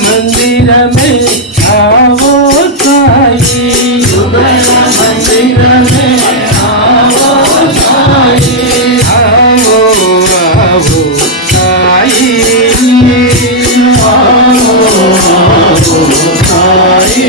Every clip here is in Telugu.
मंदिर में आओ साई, हृदय मंदिर में आओ साई, आओ आओ साई, आओ आओ साई,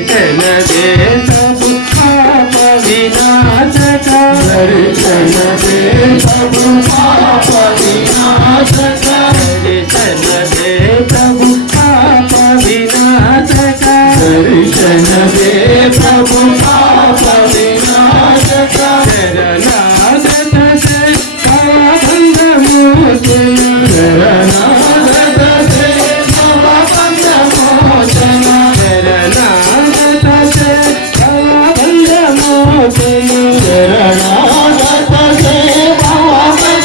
दर्शन दे सब पाप विनाश का, दर्शन दे सब पाप विनाश का, दर्शन दे प्रभु पाप विनाश का, दर्शन दे प्रभु पाप विनाश का, शरणागत से पावंग मोचन, शरणागत से पावंग मोचन, शरणागत से पावंग मोचन, शरणागत से पावंग मोचन,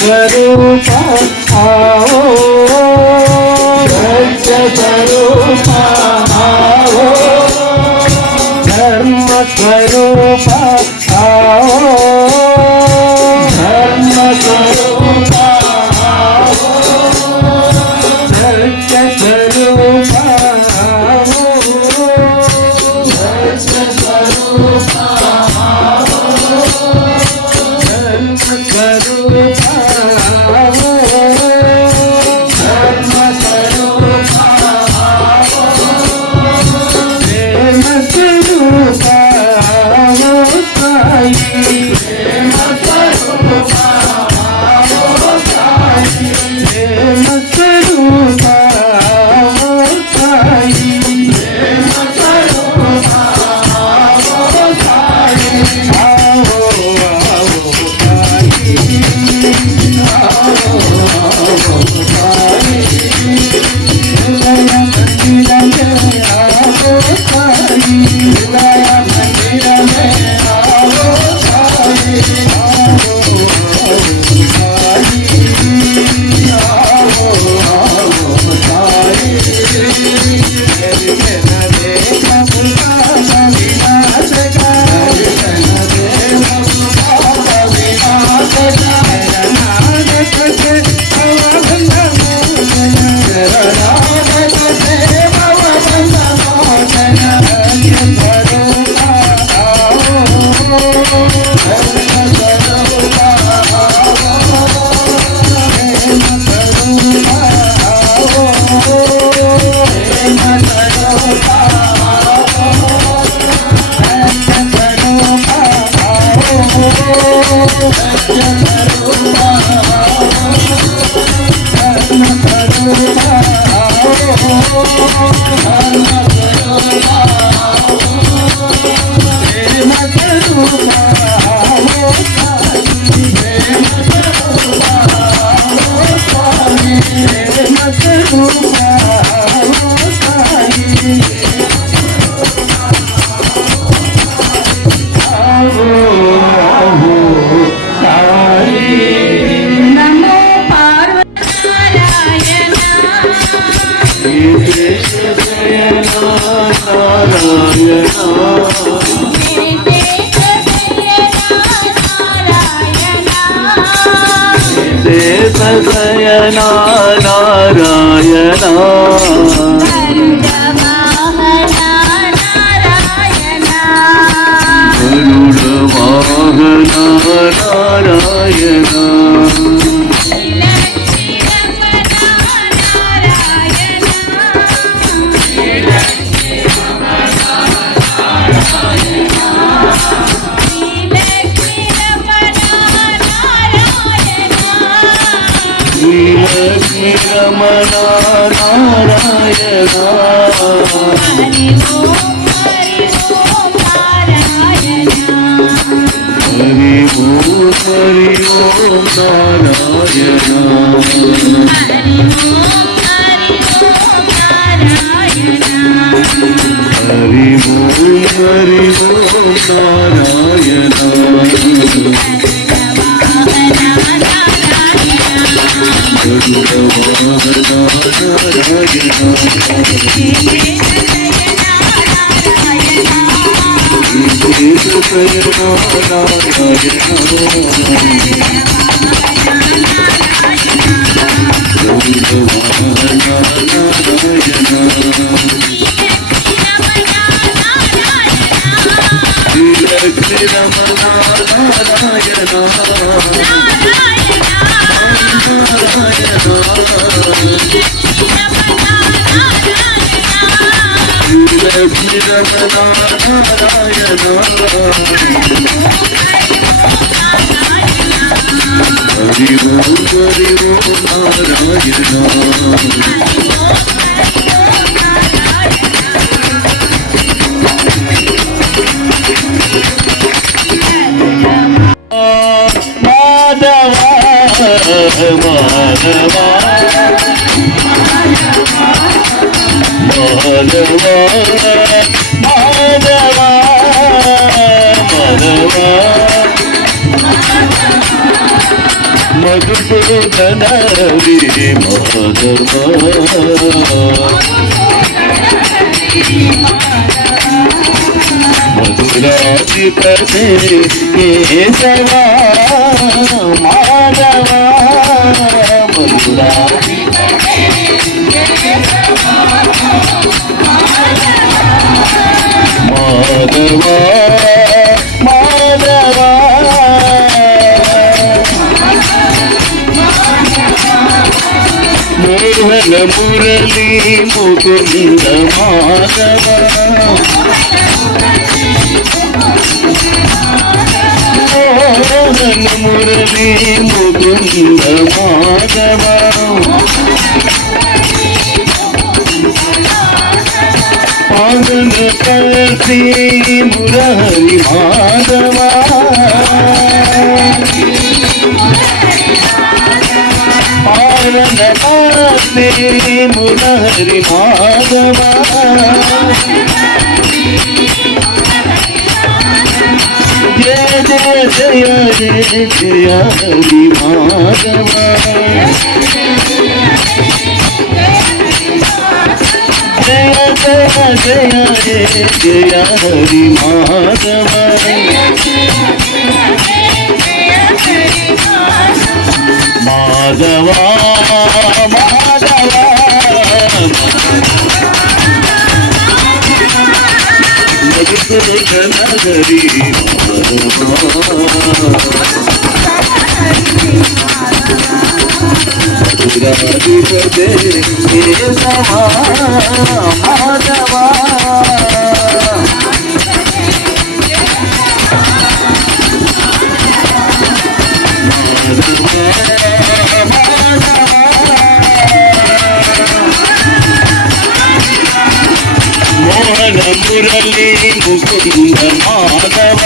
स्वरूपा आओ, सत्य स्वरूपा आओ, धर्म स्वरूपा आओ, धर्म स्वरूपा आओ, सत्य स्वरूपा आओ, सत्य स्वरूपा आओ, धर्म स्वरूपा शयना नारायणा गरुडवाहना नारायणा రమణ నారాయణ హరి ఓం నారాయణ హరి ఓం నారాయణ హరి ఓం నారాయణ మధుసూదన మధురాధిపతి కేశవా మాధవ మాధవ మాధవ మోహన మురళీ ముకుంద మాధవ మోహన మురళీ ముకుంద మాధవ పావన కసి మురహరి మాధవ పావన కసి మురహరి మాధవ జయ జయ జయ జయ హరి మాధవ జయ జయ జయ జయ హరి మాధవ మాధవ మాధవ మధుసూదన హరి మధురాధిపతే కేశవా మాధవ మోహన మురళీ ముకుంద మాధవ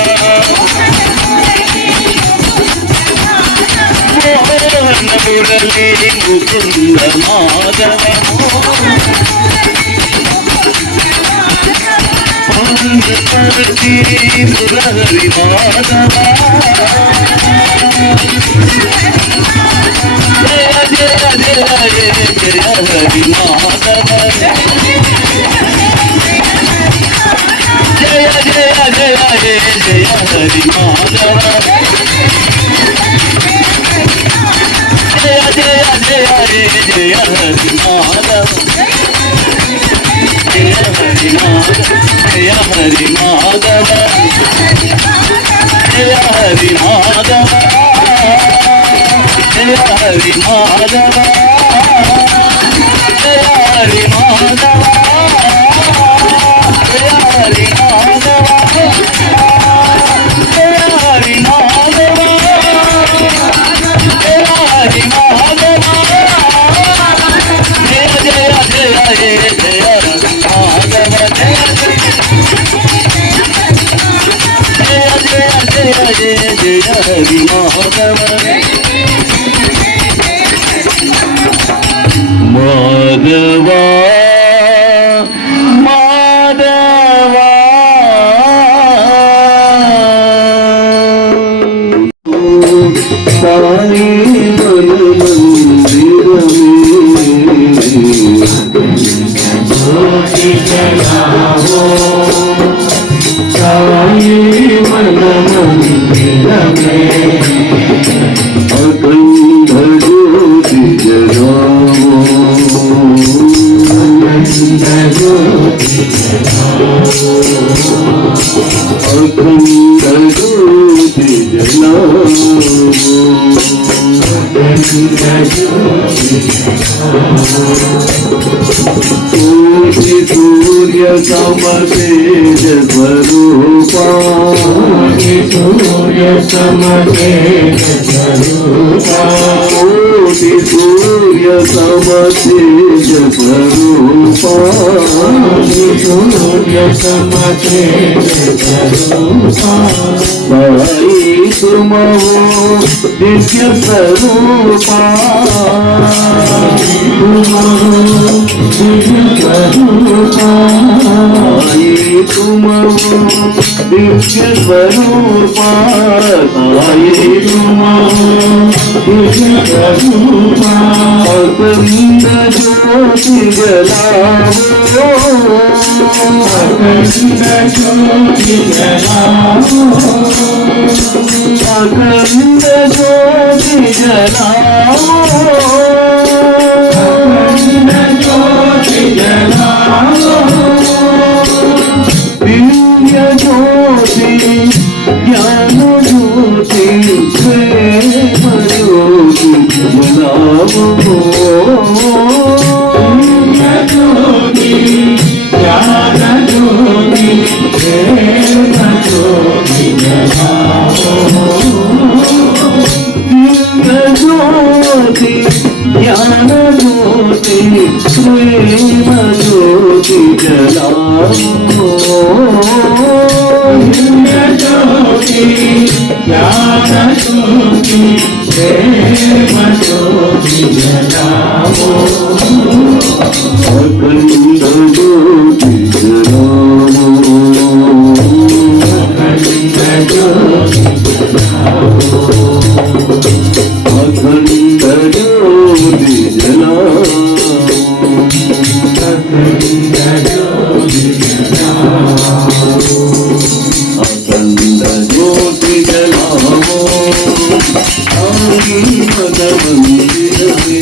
మోహన మురళీ ముకుంద మాధవ పంచీ మురహరి మాధవ జయ జయ జయ జయ హరి మాధవ జయ జయ జయ జయ హరి మాధవ జయ జయ జయ జయ హరి మాధవ జయ హరి మాధవ జయ హరి మాధవ జయ హరి మాధవ జయ హరి మాధవ జయ హరి మాధవ హరి మాధవ మాధవా మాధవా సాయి మన జ్యోతి జలావో సాయి మన మందిరమే అఖండ జ్యోతి జలావో జ్యోతి అఖండ జ్యోతి జలావో కోటి సూర్య సమతేజ స్వరూపా సూర్య సమతేజ స్వరూపా కోటి సూర్య సమతేజ స్వరూపా సూర్య సమతేజ స్వరూపా సాయి సుమవో దివ్య స్వరూపా సాయి సుమవో దివ్య స్వరూపా సాయి సుమవో అఖండ జ్యోతి జలావో అఖండ జ్యోతి దివ్య జ్యోతి జ్ఞాన జ్యోతి ప్రేమ జ్యోతి జలావో జ్యోతి జ్ఞాన జ్యోతి ప్రేమ జ్యోతి జలావో అఖండ జ్యోతి జలావో అఖండ జ్యోతి జలావో అఖండ జ్యోతి జలావో సాయి మన మందిరమే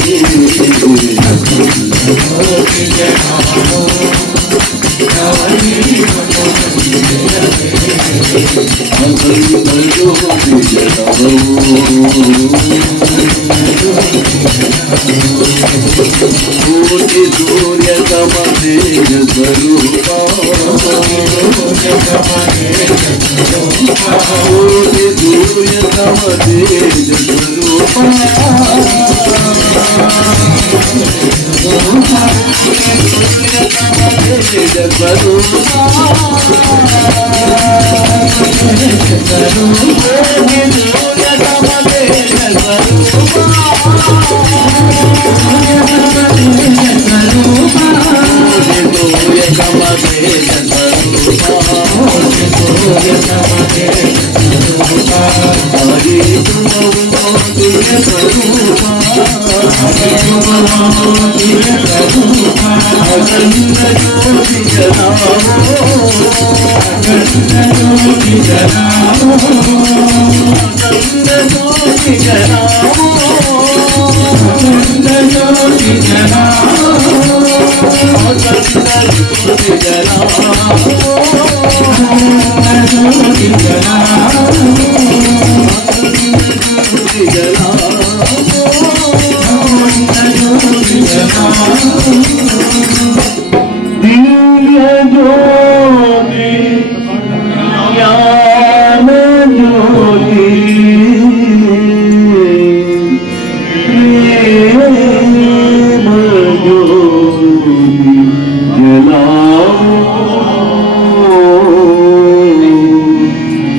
కోటి సూర్య సమతేజ స్వరూపా కోటి సూర్య సమతేజ స్వరూపా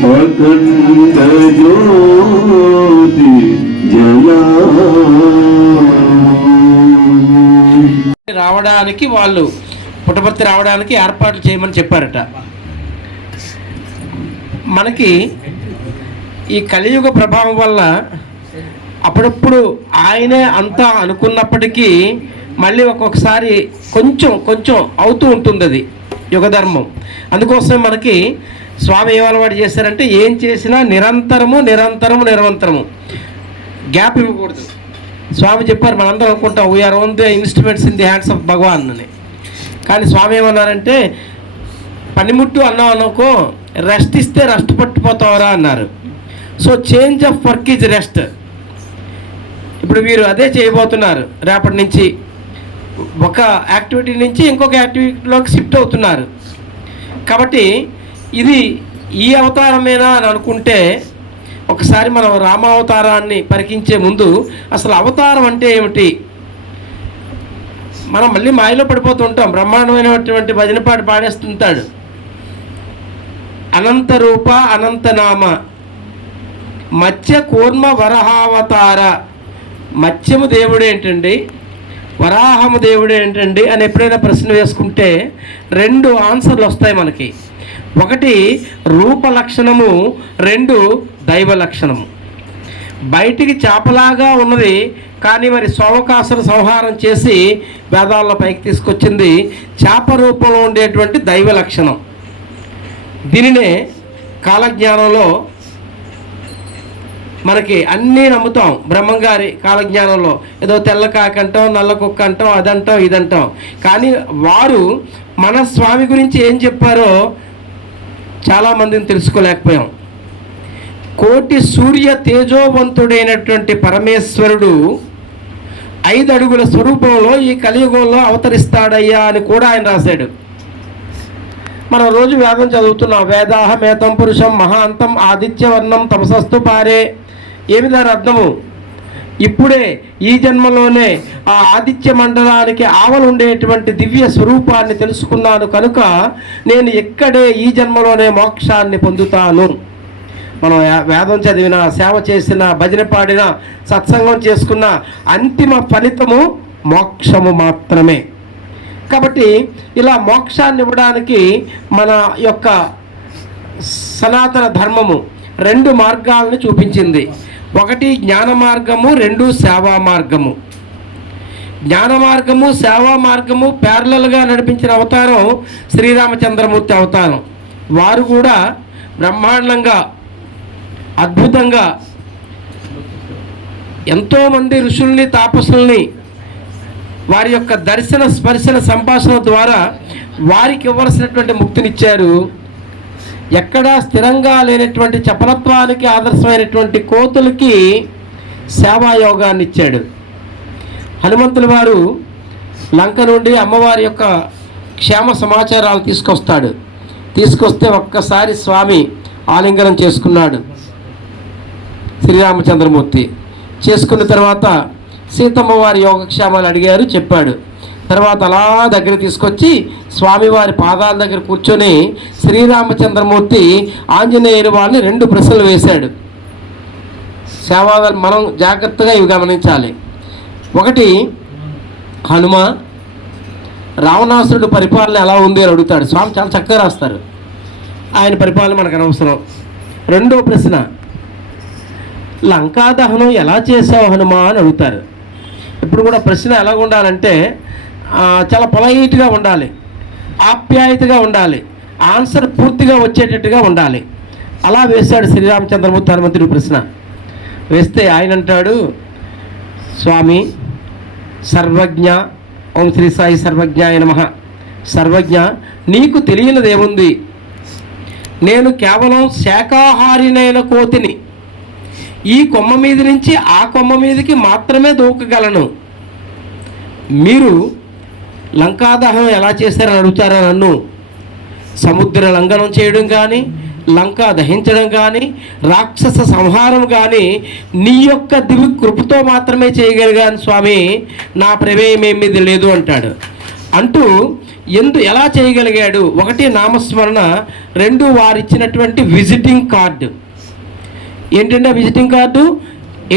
अखंड ज्योति జయా రావడానికి వాళ్ళు పుట్టపర్తి రావడానికి ఏర్పాట్లు చేయమని చెప్పారట. మనకి ఈ కలియుగ ప్రభావం వల్ల అప్పుడప్పుడు ఆయనే అంతా అనుకున్నప్పటికీ మళ్ళీ ఒక్కొక్కసారి కొంచెం అవుతూ ఉంటుంది అది యుగధర్మం. అందుకోసం మనకి స్వామి ఏం అలవాటు చేశారంటే ఏం చేసినా నిరంతరము గ్యాప్ ఇవ్వకూడదు. స్వామి చెప్పారు, మనందరం అనుకుంటాం we are own the instruments in the hands of Bhagavan అని. కానీ స్వామి ఏమన్నారంటే పనిముట్టు అన్నాం అనుకో, రెస్ట్ ఇస్తే రెస్ట్ పట్టుపోతావరా అన్నారు. So change of work is rest. ఇప్పుడు వీరు అదే చేయబోతున్నారు. రేపటి నుంచి ఒక యాక్టివిటీ నుంచి ఇంకొక యాక్టివిటీలోకి షిఫ్ట్ అవుతున్నారు. కాబట్టి ఇది ఈ అవతారమేనా అని అనుకుంటే ఒకసారి మనం రామావతారాన్ని పరికించే ముందు అసలు అవతారం అంటే ఏమిటి, మనం మళ్ళీ మాయలో పడిపోతుంటాం. బ్రహ్మాండమైనటువంటి భజన పాట పాడేస్తుంటాడు. అనంత రూప అనంతనామ మత్స్య కూర్మ వరహావతార. మత్స్యము దేవుడు ఏంటండి, వరాహము దేవుడు ఏంటండి అని ఎప్పుడైనా ప్రశ్న వేసుకుంటే 2 ఆన్సర్లు వస్తాయి మనకి. ఒకటి రూప లక్షణము, 2 దైవ లక్షణము. బయటికి చేపలాగా ఉన్నది కానీ మరి సోమకాసుర సంహారం చేసి వేదాల్లో పైకి తీసుకొచ్చింది చేప రూపంలో ఉండేటువంటి దైవ లక్షణం. దీనినే కాలజ్ఞానంలో మనకి అన్నీ నమ్ముతాం. బ్రహ్మంగారి కాలజ్ఞానంలో ఏదో తెల్ల కాకి అంటాం, నల్ల కుక్క అంటాం, అదంటాం ఇదంటాం. కానీ వారు మన స్వామి గురించి ఏం చెప్పారో చాలామందిని తెలుసుకోలేకపోయాం. కోటి సూర్య తేజోవంతుడైనటువంటి పరమేశ్వరుడు 5 అడుగుల స్వరూపంలో ఈ కలియుగంలో అవతరిస్తాడయ్యా అని కూడా ఆయన రాశాడు. మనం రోజు వేదం చదువుతున్నాం. వేదాహమేతం పురుషం మహాంతం ఆదిత్యవర్ణం తమసస్తు పారే. ఏమి దాని అర్థము? ఇప్పుడే ఈ జన్మలోనే ఆ ఆదిత్య మండలానికి ఆవలు ఉండేటువంటి దివ్య స్వరూపాన్ని తెలుసుకున్నాను కనుక నేను ఇక్కడే ఈ జన్మలోనే మోక్షాన్ని పొందుతాను. మనం వేదం చదివిన, సేవ చేసిన, భజన పాడిన, సత్సంగం చేసుకున్న అంతిమ ఫలితము మోక్షము మాత్రమే. కాబట్టి ఇలా మోక్షాన్ని ఇవ్వడానికి మన యొక్క సనాతన ధర్మము 2 మార్గాలను చూపించింది. ఒకటి జ్ఞాన మార్గము, 2 సేవా మార్గము. జ్ఞాన మార్గము, సేవా మార్గము ప్యారలల్గా నడిపించిన అవతారం శ్రీరామచంద్రమూర్తి అవతారం. వారు కూడా బ్రహ్మాండంగా అద్భుతంగా ఎంతోమంది ఋషుల్ని, తాపసుల్ని వారి యొక్క దర్శన స్పర్శన సంభాషణ ద్వారా వారికి ఇవ్వాల్సినటువంటి ముక్తినిచ్చారు. ఎక్కడా స్థిరంగా లేనటువంటి చపలత్వానికి ఆదర్శమైనటువంటి కోతులకి సేవాయోగాన్ని ఇచ్చాడు. హనుమంతుల వారు లంక నుండి అమ్మవారి యొక్క క్షేమ సమాచారాలు తీసుకొస్తే ఒక్కసారి స్వామి ఆలింగనం చేసుకున్నాడు శ్రీరామచంద్రమూర్తి. చేసుకున్న తర్వాత సీతమ్మ వారి యోగక్షేమాలు అడిగారు, చెప్పాడు. తర్వాత అలా దగ్గర తీసుకొచ్చి స్వామివారి పాదాల దగ్గర కూర్చొని శ్రీరామచంద్రమూర్తి ఆంజనేయుని వారిని 2 ప్రశ్నలు వేశాడు. సేవా మనం జాగ్రత్తగా ఇవి గమనించాలి. ఒకటి, హనుమ రావణాసురుడు పరిపాలన ఎలా ఉంది అని అడుగుతాడు. స్వామి చాలా చక్కగా రాస్తారు. ఆయన పరిపాలన మనకు అనవసరం. 2వ ప్రశ్న, లంకా దహనం ఎలా చేసావు హనుమ అని అడుగుతారు. ఇప్పుడు కూడా ప్రశ్న ఎలాగ ఉండాలంటే చాలా పొలైట్గా ఉండాలి, ఆప్యాయతగా ఉండాలి, ఆన్సర్ పూర్తిగా వచ్చేటట్టుగా ఉండాలి. అలా వేశాడు శ్రీరామచంద్రమూర్తి హనుమంతుడి ప్రశ్న. వేస్తే ఆయన అంటాడు, స్వామి సర్వజ్ఞ, ఓం శ్రీ సాయి సర్వజ్ఞాయ నమః. సర్వజ్ఞ, నీకు తెలియనిదేముంది? నేను కేవలం శాకాహారినైన కోతిని. ఈ కొమ్మ మీద నుంచి ఆ కొమ్మ మీదకి మాత్రమే దూకగలను. మీరు లంకాదహనం ఎలా చేశారని అడుగుతారా నన్ను? సముద్ర లంఘనం చేయడం కానీ, లంకా దహించడం కానీ, రాక్షస సంహారం కానీ నీ యొక్క దివ్య కృపతో మాత్రమే చేయగలిగాను స్వామి, నా ప్రమేయం ఏమీ లేదు అంటాడు. అంటూ ఎలా చేయగలిగాడు? 1 నామస్మరణ, 2 వారిచ్చినటువంటి విజిటింగ్ కార్డు. ఏంటంటే విజిటింగ్ కార్డు?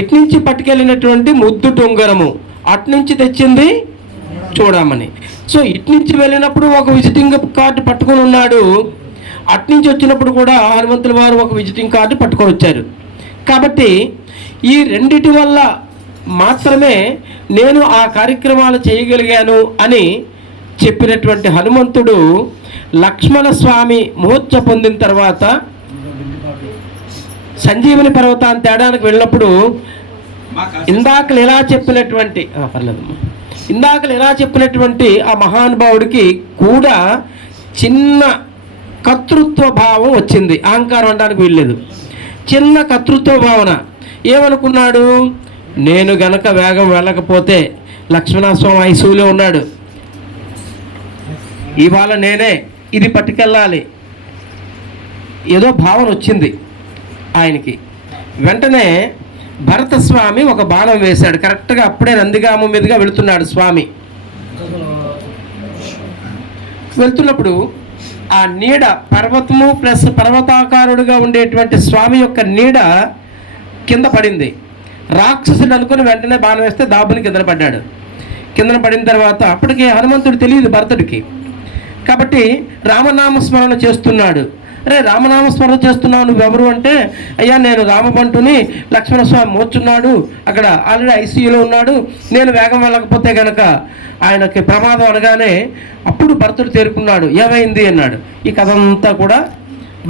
ఎట్నుంచి పట్టుకెళ్ళినటువంటి ముద్దు టొంగరము, అట్నుంచి తెచ్చింది చూడమని. సో ఇట్నుంచి వెళ్ళినప్పుడు ఒక విజిటింగ్ కార్డు పట్టుకొని ఉన్నాడు, అట్నుంచి వచ్చినప్పుడు కూడా హనుమంతుల వారు ఒక విజిటింగ్ కార్డు పట్టుకొని వచ్చారు. కాబట్టి ఈ రెండిటి వల్ల మాత్రమే నేను ఆ కార్యక్రమాలు చేయగలిగాను అని చెప్పినటువంటి హనుమంతుడు లక్ష్మణ స్వామి మూర్ఛ పొందిన తర్వాత సంజీవని పర్వతాన్ని తేడానికి వెళ్ళినప్పుడు ఇందాకలు ఎలా చెప్పినటువంటి ఆ మహానుభావుడికి కూడా చిన్న కర్తృత్వ భావం వచ్చింది. అహంకారం అనడానికి వీల్లేదు. చిన్న కర్తృత్వ భావన. ఏమనుకున్నాడు, నేను గనక వేగం వెళ్ళకపోతే లక్ష్మణస్వామి ఐసీయూలో ఉన్నాడు, ఇవాళ నేనే ఇది పట్టుకెళ్ళాలి, ఏదో భావన వచ్చింది ఆయనకి. వెంటనే భరత స్వామి ఒక బాణం వేశాడు. కరెక్ట్గా అప్పుడే నందిగామ మీదుగా వెళుతున్నాడు స్వామి. వెళ్తున్నప్పుడు ఆ నీడ, పర్వతము ప్లస్ పర్వతాకారుడుగా ఉండేటువంటి స్వామి యొక్క నీడ కింద పడింది. రాక్షసుడు అనుకుని వెంటనే బాణం వేస్తే దాబుని కిందన పడ్డాడు. కిందన పడిన తర్వాత అప్పటికే హనుమంతుడు తెలియదు భరతుడికి. కాబట్టి రామనామస్మరణ చేస్తున్నాడు. అరే రామనామస్మరణ చేస్తున్నావు, నువ్వెవరు అంటే, అయ్యా నేను రామబంటుని, లక్ష్మణస్వామి మోచున్నాడు, అక్కడ ఆల్రెడీ ఐసీయూలో ఉన్నాడు, నేను వేగం వెళ్ళకపోతే కనుక ఆయనకి ప్రమాదం అనగానే అప్పుడు భరతుడు తేరుకున్నాడు. ఏమైంది అన్నాడు. ఈ కథ అంతా కూడా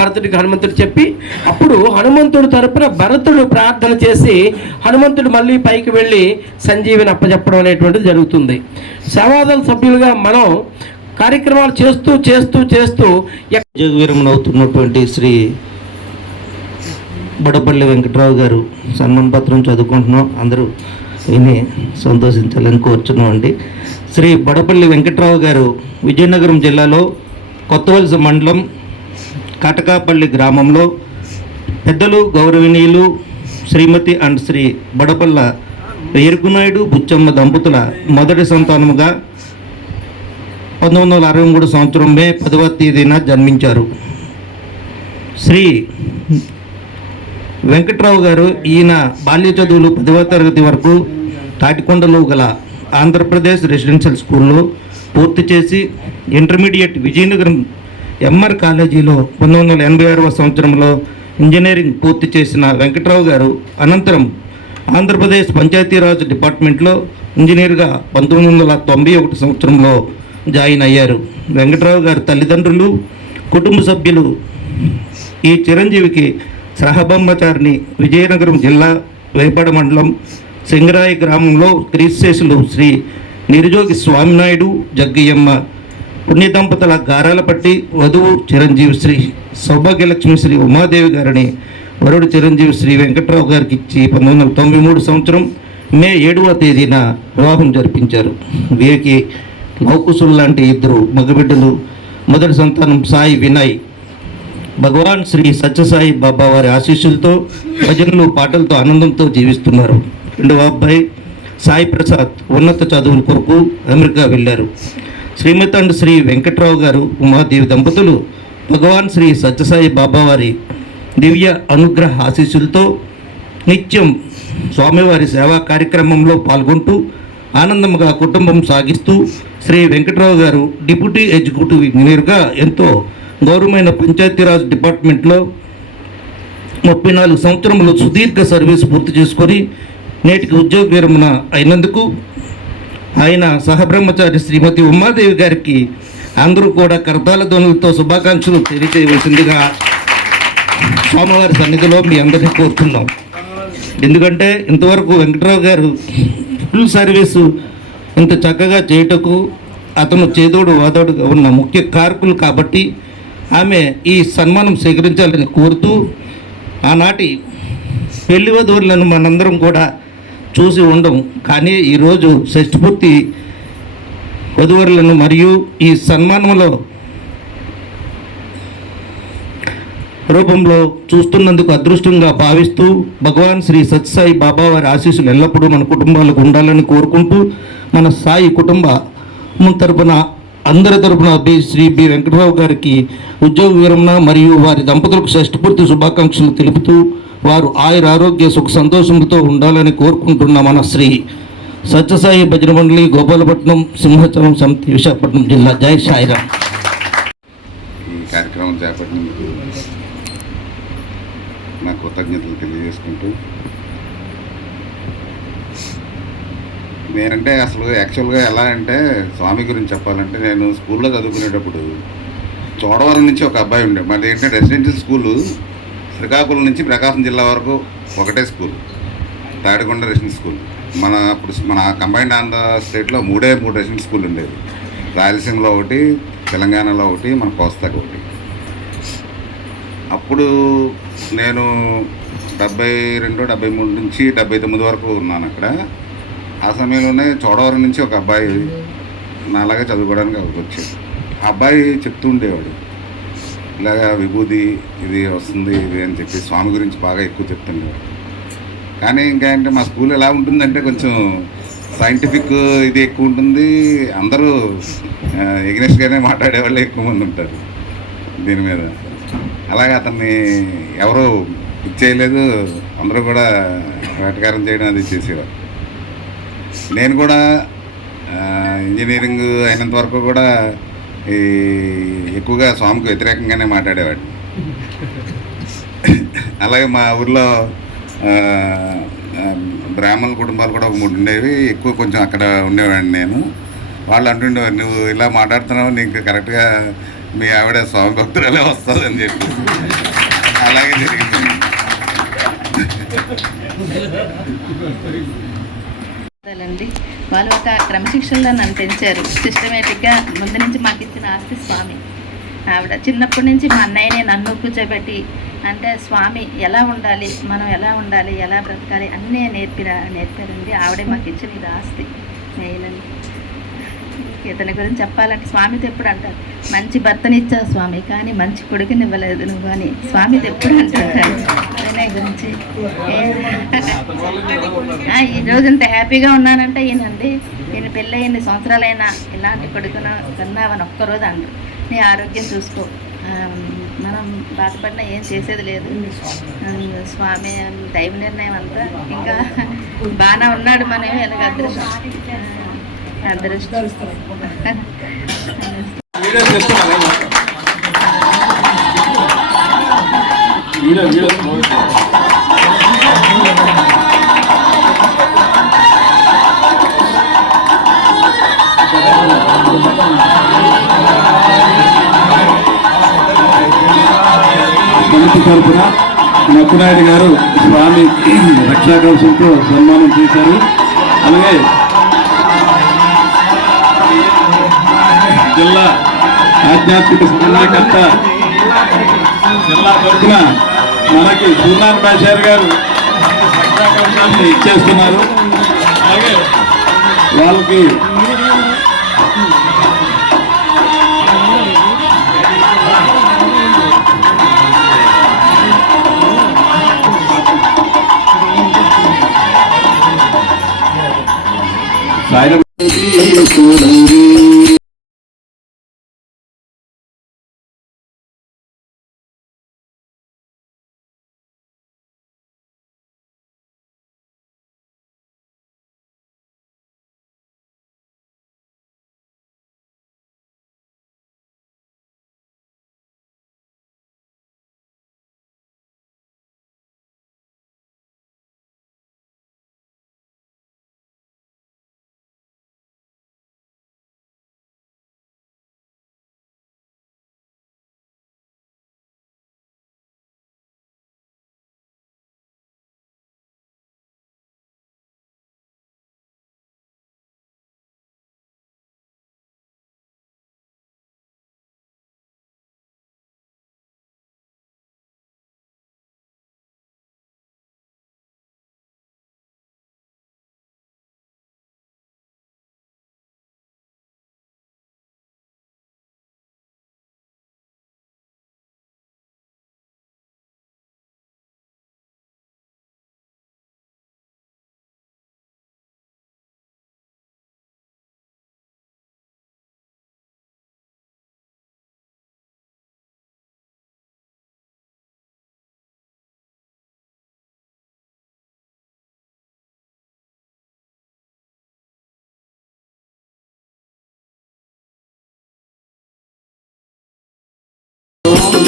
భరతుడికి హనుమంతుడు చెప్పి, అప్పుడు హనుమంతుడు తరపున భరతుడు ప్రార్థన చేసి హనుమంతుడు మళ్ళీ పైకి వెళ్ళి సంజీవిని అప్పచెప్పడం అనేటువంటిది జరుగుతుంది. సేవాదళ సభ్యులుగా మనం కార్యక్రమాలు చేస్తూ చేస్తూ చేస్తూ ఉద్యోగ విరమణ అవుతున్నటువంటి శ్రీ బడపల్లి వెంకట్రావు గారు సన్మాన పత్రం చదువుకుంటున్నాం. అందరూ విని సంతోషించాలని కోరుచున్నాం అండి. శ్రీ బడపల్లి వెంకట్రావు గారు విజయనగరం జిల్లాలో కొత్తవలస మండలం కాటకాపల్లి గ్రామంలో పెద్దలు గౌరవనీయులు శ్రీమతి అండ్ శ్రీ బడపల్ల ఎరుకునాయుడు బుచ్చమ్మ దంపతుల మొదటి సంతానముగా 1963 సంవత్సరం మే 10వ తేదీన జన్మించారు. శ్రీ వెంకట్రావు గారు ఈయన బాల్య చదువులు 10వ తరగతి వరకు తాటికొండలో గల ఆంధ్రప్రదేశ్ రెసిడెన్షియల్ స్కూల్లో పూర్తి చేసి ఇంటర్మీడియట్ విజయనగరం ఎంఆర్ కాలేజీలో 1986వ సంవత్సరంలో ఇంజనీరింగ్ పూర్తి చేసిన వెంకట్రావు గారు అనంతరం ఆంధ్రప్రదేశ్ పంచాయతీరాజ్ డిపార్ట్మెంట్లో ఇంజనీర్గా 1991 సంవత్సరంలో జాయిన్ అయ్యారు. వెంకట్రావు గారి తల్లిదండ్రులు, కుటుంబ సభ్యులు ఈ చిరంజీవికి సహబొమ్మచారిని విజయనగరం జిల్లా వేపాడ మండలం సింగరాయి గ్రామంలో క్రీస్తుశేషులు శ్రీ నిరుజోగి స్వామినాయుడు జగ్గయ్యమ్మ పుణ్య దంపతుల గారాలపట్టి వధువు చిరంజీవి శ్రీ సౌభాగ్యలక్ష్మి శ్రీ ఉమాదేవి గారిని వరుడు చిరంజీవి శ్రీ వెంకట్రావు గారికి ఇచ్చి 1993 సంవత్సరం మే 7వ తేదీన వివాహం జరిపించారు. వీరికి లౌకుశులు లాంటి ఇద్దరు మగబిడ్డలు. మొదటి సంతానం సాయి వినయ్ భగవాన్ శ్రీ సత్యసాయి బాబా వారి ఆశీస్సులతో భజనలు పాటలతో ఆనందంతో జీవిస్తున్నారు. రెండవ అబ్బాయి సాయి ప్రసాద్ ఉన్నత చదువుల కొరకు అమెరికా వెళ్ళారు. శ్రీమతి అండ్ శ్రీ వెంకట్రావు గారు ఉమాదేవి దంపతులు భగవాన్ శ్రీ సత్యసాయి బాబా వారి దివ్య అనుగ్రహ ఆశీస్సులతో నిత్యం స్వామివారి సేవా కార్యక్రమంలో పాల్గొంటూ ఆనందంగా కుటుంబం సాగిస్తూ శ్రీ వెంకట్రావు గారు డిప్యూటీ ఎగ్జిక్యూటివ్ ఇంజనీర్గా ఎంతో గౌరవమైన పంచాయతీరాజ్ డిపార్ట్మెంట్లో 34 సంవత్సరములు సుదీర్ఘ సర్వీస్ పూర్తి చేసుకొని నేటికి ఉద్యోగ విరమణ అయినందుకు ఆయన సహబ్రహ్మచారి శ్రీమతి ఉమాదేవి గారికి అందరూ కూడా కరతాళ ధ్వనులతో శుభాకాంక్షలు తెలియజేయవలసిందిగా స్వామివారి సన్నిధిలో మీ అందరినీ కోరుతున్నాం. ఎందుకంటే ఇంతవరకు వెంకట్రావు గారు ఫుల్ సర్వీసు ఇంత చక్కగా చేయుటకు అతను చేదోడు వాదోడుగా ఉన్న ముఖ్య కారకులు కాబట్టి ఆమె ఈ సన్మానం స్వీకరించాలని కోరుతూ ఆనాటి పెళ్లి వధువులను మనందరం కూడా చూసి ఉండం. కానీ ఈరోజు షష్ఠపూర్తి వధువరులను మరియు ఈ సన్మానంలో రూపంలో చూస్తున్నందుకు అదృష్టంగా భావిస్తూ భగవాన్ శ్రీ సత్యసాయి బాబా వారి ఆశీస్సులు ఎల్లప్పుడూ మన కుటుంబాలకు ఉండాలని కోరుకుంటూ మన సాయి కుటుంబ తరపున అందరి తరపున శ్రీ బి వెంకటరావు గారికి ఉద్యోగ విరమణ మరియు వారి దంపతులకు షష్ఠపూర్తి శుభాకాంక్షలు తెలుపుతూ వారు ఆరోగ్య సుఖ సంతోషంతో ఉండాలని కోరుకుంటున్న మన శ్రీ సత్యసాయి భజన మండలి గోపాలపట్నం సింహాచలం సమితి విశాఖపట్నం జిల్లా. జై సాయిరామ్. ఈ కార్యక్రమం చేపట్టినందుకు నా కృతజ్ఞతలు తెలియజేసుకుంటూ, నేనంటే అసలు యాక్చువల్గా ఎలా అంటే స్వామి గురించి చెప్పాలంటే, నేను స్కూల్లో చదువుకునేటప్పుడు చోడవరం నుంచి ఒక అబ్బాయి ఉండే, మాది ఏంటంటే రెసిడెన్షియల్ స్కూలు శ్రీకాకుళం నుంచి ప్రకాశం జిల్లా వరకు ఒకటే స్కూల్, తాడికొండ రెసిడెన్షియల్ స్కూల్. మన కంబైన్డ్ ఆంధ్ర స్టేట్లో మూడు రెసిడెన్షియల్ స్కూల్ ఉండేది. రాయలసీమలో ఒకటి, తెలంగాణలో ఒకటి, మన కోస్తాకి ఒకటి. అప్పుడు నేను 72, 73 నుంచి 79 వరకు ఉన్నాను అక్కడ. ఆ సమయంలోనే చోడవరం నుంచి ఒక అబ్బాయి నాలాగా చదువుకోవడానికి అక్కడికి వచ్చాడు. ఆ అబ్బాయి చెప్తూ ఉండేవాడు, ఇలాగా విభూది ఇది వస్తుంది ఇది అని చెప్పి స్వామి గురించి బాగా ఎక్కువ చెప్తుండేవాడు. కానీ ఇంకా అంటే మా స్కూల్ ఎలా ఉంటుందంటే కొంచెం సైంటిఫిక్ ఇది ఎక్కువ ఉంటుంది. అందరూ ఎగ్నెస్ట్గానే మాట్లాడే వాళ్ళే ఎక్కువ మంది ఉంటారు దీని మీద. అలాగే అతన్ని ఎవరూ ఇచ్చేయలేదు, అందరూ కూడా వేటకారం చేయడం అది చేసేవారు. నేను కూడా ఇంజనీరింగ్ అయినంత వరకు కూడా ఈ ఎక్కువగా స్వామికి వ్యతిరేకంగానే మాట్లాడేవాడిని. అలాగే మా ఊర్లో బ్రాహ్మణ కుటుంబాలు కూడా ఒక 3 ఉండేవి. ఎక్కువ కొంచెం అక్కడ ఉండేవాడిని నేను. వాళ్ళు అంటుండేవారు, నువ్వు ఇలా మాట్లాడుతున్నావు, నీకు కరెక్ట్గా మీ ఆవిడ స్వామి భక్తులే వస్తుంది అని చెప్పి. అలాగే జరిగింది. అండి వాళ్ళు ఒక క్రమశిక్షణలో నన్ను పెంచారు. సిస్టమేటిక్గా ముందు నుంచి మాకు ఇచ్చిన ఆస్తి స్వామి. ఆవిడ చిన్నప్పటి నుంచి మా అన్నయ్యని నన్ను కూర్చోబెట్టి, అంటే స్వామి ఎలా ఉండాలి, మనం ఎలా ఉండాలి, ఎలా బ్రతకాలి అన్నీ నేర్పారండి. ఆవిడే మాకు ఇచ్చిన ఇది ఆస్తి మెయిన్ అండి. ఇతని గురించి చెప్పాలంటే స్వామితో ఎప్పుడు అంటారు, మంచి భర్తనిచ్చావు స్వామి కానీ మంచి కొడుకుని ఇవ్వలేదు నువ్వు అని స్వామితో ఎప్పుడు అంటారు. వినయ్ గురించి ఈరోజు ఇంత హ్యాపీగా ఉన్నానంటే ఈయనండి. ఈయన పెళ్ళి 8 సంవత్సరాలైనా ఇలాంటి కొడుకును కన్నావని ఒక్కరోజు అంటారు. నీ ఆరోగ్యం చూసుకో, మనం బాధపడినా ఏం చేసేది లేదు, స్వామి దైవ నిర్ణయం అంతా. ఇంకా బాగానే ఉన్నాడు, మనమే ఎలాగ అదృష్టం. సమితి తరఫున నక్కునాయుడు గారు స్వామి రక్షా కవచంతో సన్మానం చేశారు. అలాగే జిల్లా ఆధ్యాత్మిక సమన్వయకర్త జిల్లా తరఫున మనకి సుల్తాన్ బాషార్ గారు రక్షా కవచాన్ని ఇచ్చేస్తున్నారు. అలాగే వాళ్ళకి సాయిరామ్.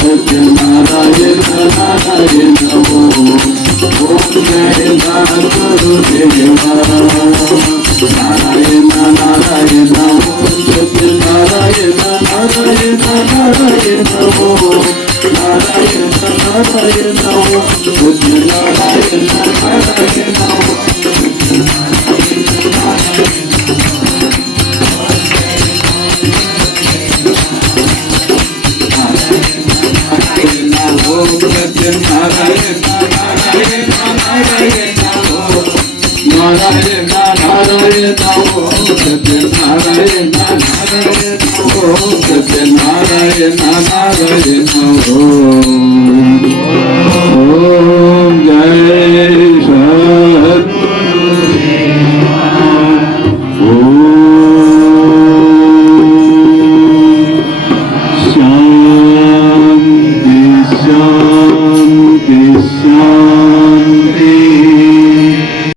సత్యనారాయణ నారాయణ ఓం జయ గురుదేవా నారాయణ నారాయణ ఓం సత్యనారాయణ నారాయణ నారాయణ ఓం నారాయణ నారాయణ ఓం సత్యనారాయణ నారాయణ ఓం సత్యనారాయణ నారాయణ నారాయణ ఓం నారాయణ నారాయణ ఓం సత్యనారాయణ నారాయణ ఓం సత్యనారాయణ నారాయణ ఓం